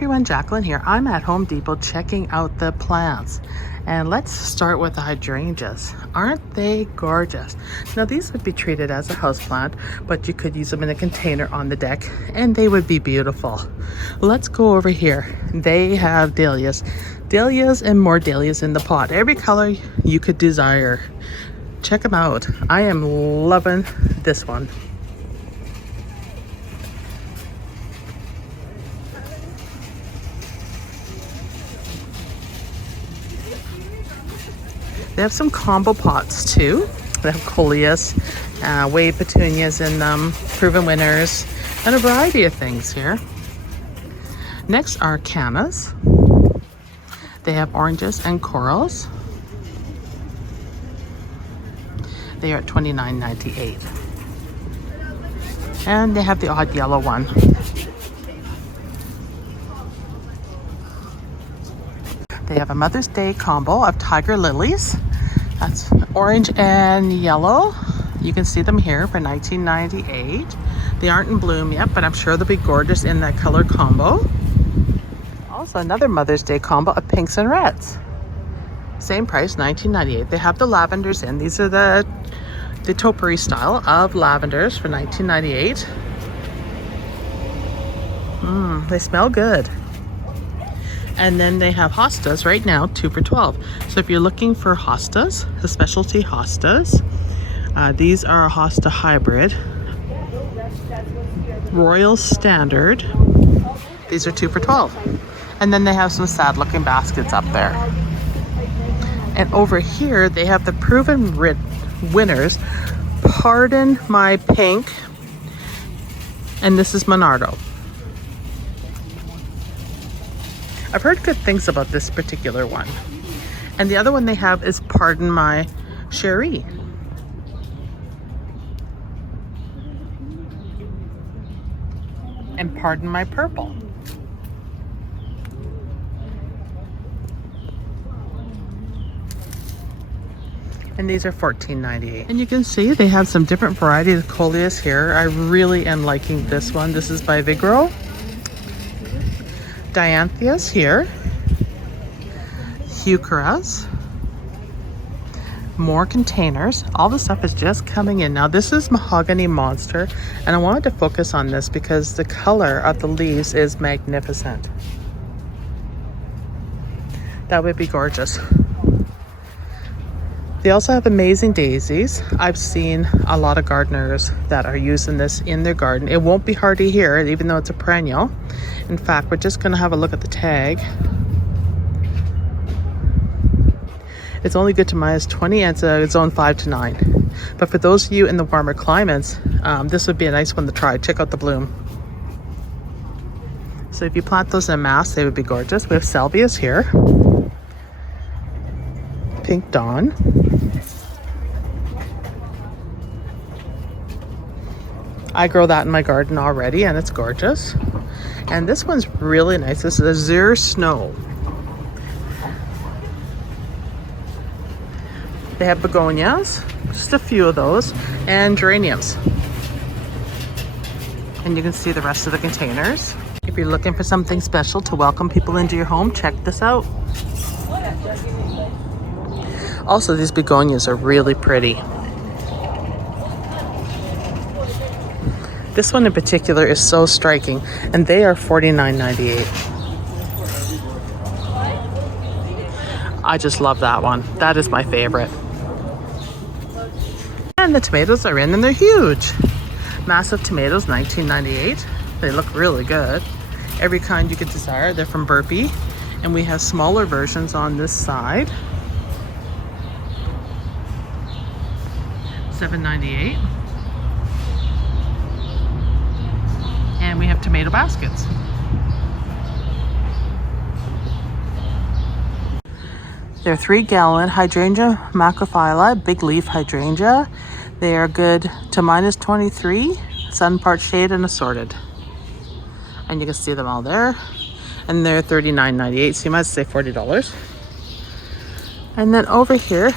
everyone, Jacqueline here. I'm at Home Depot checking out the plants. And let's start with the hydrangeas. Aren't they gorgeous? Now these would be treated as a houseplant, but you could use them in a container on the deck and they would be beautiful. Let's go over here. They have dahlias. Dahlias and more dahlias in the pot. Every color you could desire. Check them out. I am loving this one. They have some combo pots too. They have coleus, wave petunias in them, proven winners, and a variety of things here. Next are cannas. They have oranges and corals. They are at $29.98. And they have the odd yellow one. They have a Mother's Day combo of tiger lilies. That's orange and yellow. You can see them here for $19.98. They aren't in bloom yet, but I'm sure they'll be gorgeous in that color combo. Also another Mother's Day combo of pinks and reds. Same price, $19.98. They have the lavenders in. These are the topiary style of lavenders for $19.98. They smell good. And then they have hostas right now, 2 for $12. So if you're looking for hostas, the specialty hostas, these are a hosta hybrid. Royal Standard. These are 2 for $12. And then they have some sad looking baskets up there. And over here, they have the proven winners. Pardon my pink. And this is Monardo. I've heard good things about this particular one. And the other one they have is Pardon My Cherie. And Pardon My Purple. And these are $14.98. And you can see they have some different varieties of coleus here. I really am liking this one. This is by Vigoro. Dianthias here, Heucheras, more containers. All the stuff is just coming in. Now this is Mahogany Monster, and I wanted to focus on this because the color of the leaves is magnificent. That would be gorgeous. They also have amazing daisies. I've seen a lot of gardeners that are using this in their garden. It won't be hardy here, even though it's a perennial. In fact, we're just gonna have a look at the tag. It's only good to -20 and it's a zone 5 to 9. But for those of you in the warmer climates, this would be a nice one to try. Check out the bloom. So if you plant those en masse, they would be gorgeous. We have salvias here. Pink Dawn. I grow that in my garden already and it's gorgeous. And this one's really nice. This is Azure Snow. They have begonias, just a few of those, and geraniums. And you can see the rest of the containers. If you're looking for something special to welcome people into your home, check this out. Also, these begonias are really pretty. This one in particular is so striking, and they are $49.98. I just love that one. That is my favorite. And the tomatoes are in, and they're huge. Massive tomatoes, $19.98. They look really good. Every kind you could desire. They're from Burpee, and we have smaller versions on this side. $7.98. And we have tomato baskets. They're 3-gallon hydrangea macrophylla, big leaf hydrangea. They are good to -23, sun part shade and assorted. And you can see them all there. And they're $39.98, so you might say $40. And then over here,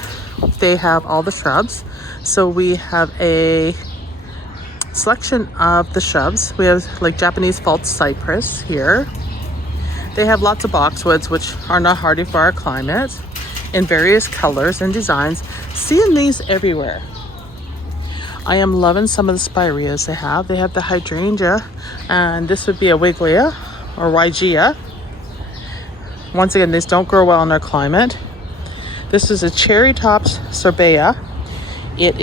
they have all the shrubs. So we have a selection of the shrubs. We have like Japanese false cypress here. They have lots of boxwoods, which are not hardy for our climate, in various colors and designs. Seeing these everywhere. I am loving some of the spireas they have. They have the hydrangea, and this would be a Wigglia or Wygia. Once again, these don't grow well in our climate. This is a cherry tops sorbea. It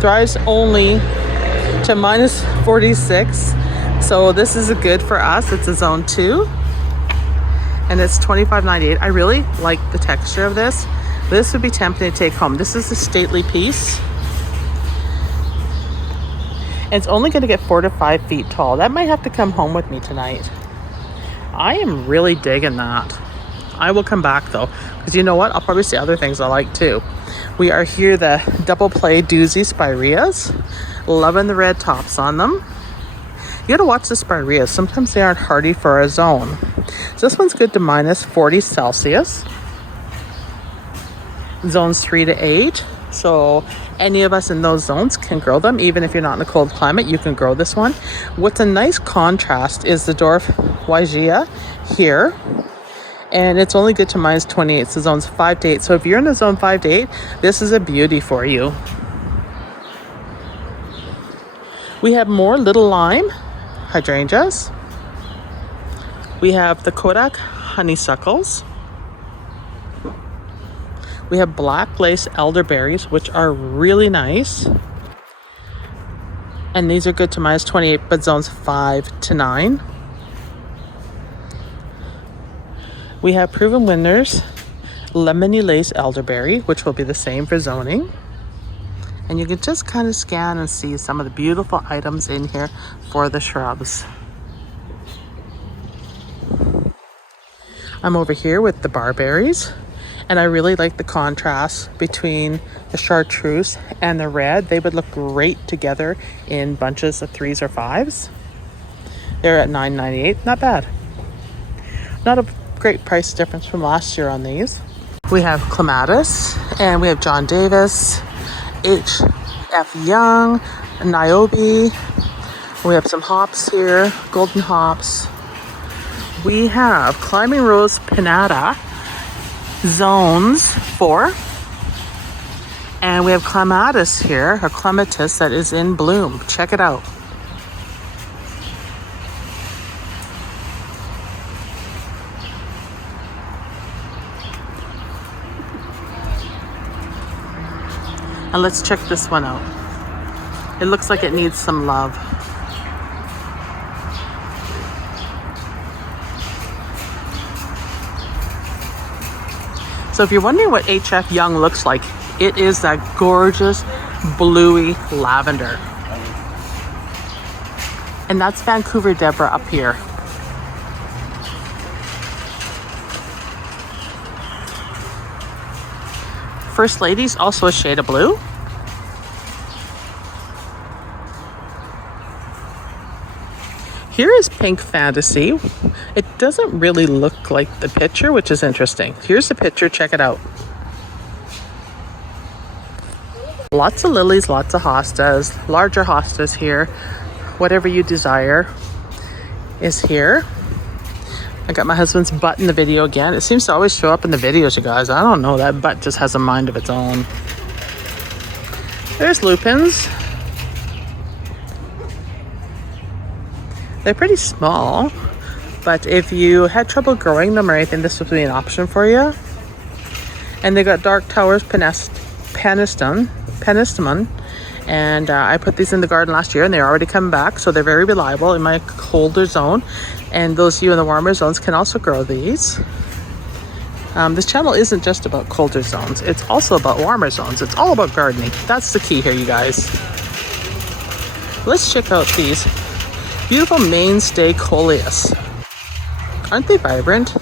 thrives only to minus 46. So this is good for us. It's a zone 2. And it's $25.98. I really like the texture of this. This would be tempting to take home. This is a stately piece. And it's only going to get 4 to 5 feet tall. That might have to come home with me tonight. I am really digging that. I will come back though, because you know what? I'll probably see other things I like too. We are here, the double play doozy spireas. Loving the red tops on them. You gotta watch the spireas. Sometimes they aren't hardy for a zone. So this one's good to minus 40 Celsius. Zones 3 to 8. So any of us in those zones can grow them. Even if you're not in a cold climate, you can grow this one. What's a nice contrast is the dwarf Wygia here. And it's only good to minus 28. So zones 5 to 8. So if you're in the zone 5 to 8, this is a beauty for you. We have more little lime hydrangeas. We have the Kodak honeysuckles. We have black lace elderberries, which are really nice. And these are good to minus 28, but zones 5 to 9. We have Proven Winners lemony lace elderberry, which will be the same for zoning. And you can just kind of scan and see some of the beautiful items in here for the shrubs. I'm over here with the barberries, and I really like the contrast between the chartreuse and the red. They would look great together in bunches of 3s or 5s. They're at $9.98, not bad. Not a great price difference from last year on these. We have clematis, and we have John Davis, H.F. Young, Niobe. We have some hops here, golden hops. We have Climbing Rose Pinnata, zones 4. And we have clematis here, or clematis that is in bloom. Check it out. And let's check this one out. It looks like it needs some love. So if you're wondering what H.F. Young looks like, it is that gorgeous bluey lavender. And that's Vancouver Deborah up here. First Lady's also a shade of blue. Here is Pink Fantasy. It doesn't really look like the picture, which is interesting. Here's the picture, check it out. Lots of lilies, lots of hostas, larger hostas here. Whatever you desire is here. I got my husband's butt in the video again. It seems to always show up in the videos, you guys. I don't know, that butt just has a mind of its own. There's lupins. They're pretty small, but if you had trouble growing them or anything, this would be an option for you. And they got Dark Towers Panistum, and I put these in the garden last year, and they're already coming back, so they're very reliable in my colder zone. And those of you in the warmer zones can also grow these. This channel isn't just about colder zones, it's also about warmer zones. It's all about gardening. That's the key here, you guys. Let's check out these beautiful mainstay coleus. Aren't they vibrant?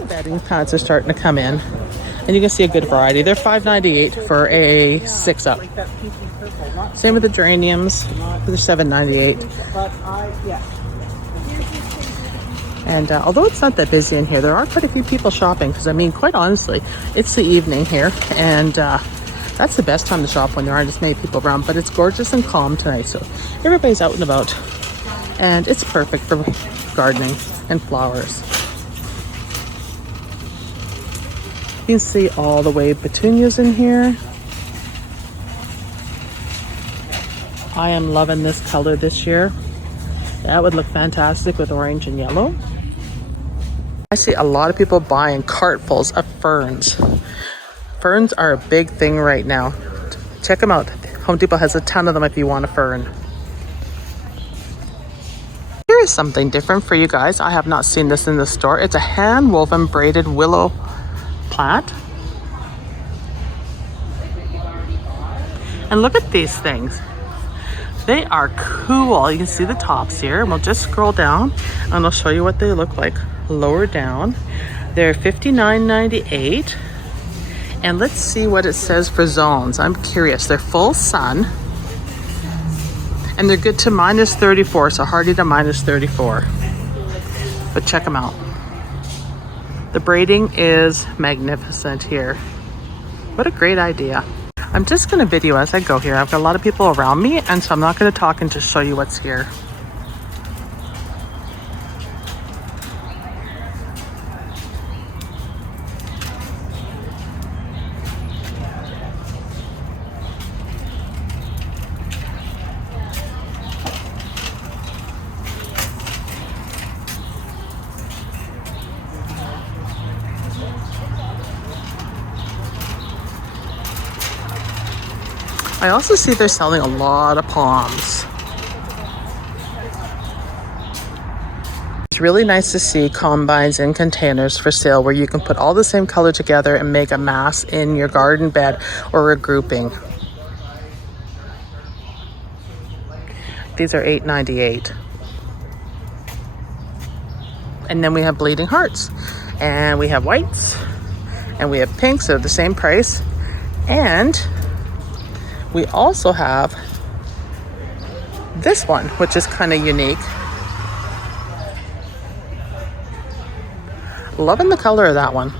The bedding plants are starting to come in, and you can see a good variety. They're $5.98 for a 6-up. Same with the geraniums. They're $7.98. And although it's not that busy in here, there are quite a few people shopping because, I mean, quite honestly, it's the evening here, and that's the best time to shop, when there aren't as many people around. But it's gorgeous and calm tonight, so everybody's out and about, and it's perfect for gardening and flowers. You can see all the wave petunias in here. I am loving this color this year. That would look fantastic with orange and yellow. I see a lot of people buying cartfuls of ferns. Ferns are a big thing right now. Check them out. Home Depot has a ton of them if you want a fern. Here is something different for you guys. I have not seen this in the store. It's a hand-woven braided willow plant. And look at these things. They are cool. You can see the tops here, and we'll just scroll down and I'll show you what they look like lower down. They're $59.98. And let's see what it says for zones. I'm curious. They're full sun, and they're good to -34, so hardy to -34. But check them out. The braiding is magnificent here. What a great idea. I'm just going to video as I go here. I've got a lot of people around me, and so I'm not going to talk and just show you what's here. I also see they're selling a lot of palms. It's really nice to see combines in containers for sale where you can put all the same color together and make a mass in your garden bed or a grouping. These are $8.98. And then we have bleeding hearts, and we have whites, and we have pinks. They're the same price. And we also have this one, which is kind of unique. Loving the color of that one.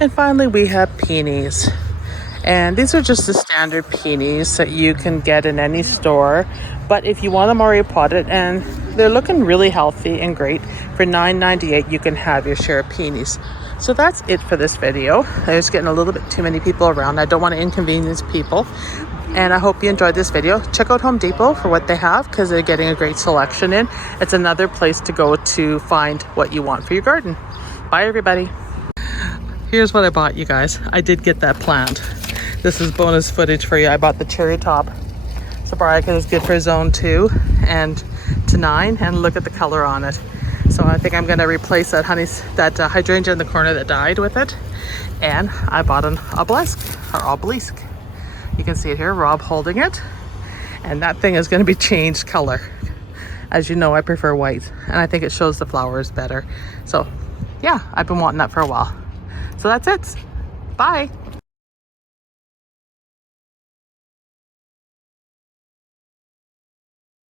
And finally, we have peonies. And these are just the standard peonies that you can get in any store. But if you want them already potted, and they're looking really healthy and great, for $9.98 you can have your share of peonies. So that's it for this video. There's getting a little bit too many people around. I don't want to inconvenience people. And I hope you enjoyed this video. Check out Home Depot for what they have, because they're getting a great selection in. It's another place to go to find what you want for your garden. Bye, everybody. Here's what I bought, you guys. I did get that plant. This is bonus footage for you. I bought the cherry top Sobraria. It's good for zone 2 and to 9. And look at the color on it. So I think I'm going to replace that hydrangea in the corner that died with it. And I bought an obelisk, or obelisk. You can see it here, Rob holding it. And that thing is going to be changed color. As you know, I prefer white, and I think it shows the flowers better. So yeah, I've been wanting that for a while. So that's it. Bye.